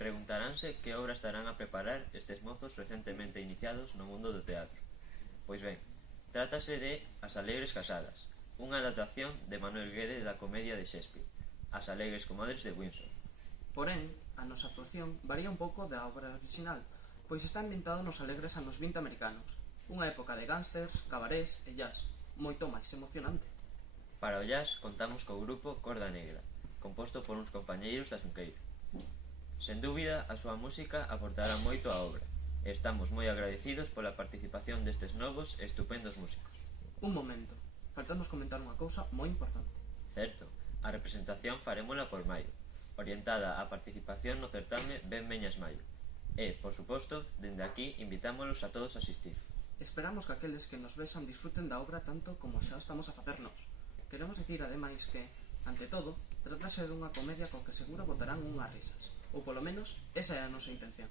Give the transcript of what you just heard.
Preguntaránse que obra estarán a preparar estes mozos recentemente iniciados no mundo do teatro. Pois ben, trátase de As alegres casadas, unha adaptación de Manuel Guede da comedia de Shakespeare, As alegres comadres de Windsor. Porén, a nosa actuación varía un pouco da obra original, pois está ambientado nos alegres anos 20 americanos, unha época de gángsters, cabarés e jazz, moito máis emocionante. Para o jazz contamos co grupo Corda Negra, composto por uns compañeiros da Xunqueira. Sen dúbida, a súa música aportará moito á obra, e estamos moi agradecidos pola participación destes novos e estupendos músicos. Un momento, faltamos comentar unha cousa moi importante. Certo, a representación farémola por maio, orientada á participación no certame Ben Meñas Maio. E, por suposto, dende aquí invitámolos a todos a asistir. Esperamos que aqueles que nos vexan disfruten da obra tanto como xa estamos a facernos. Queremos dicir, ademais, que, ante todo, trátase dunha comedia con que seguro botarán unhas risas, ou polo menos esa é a nosa intención.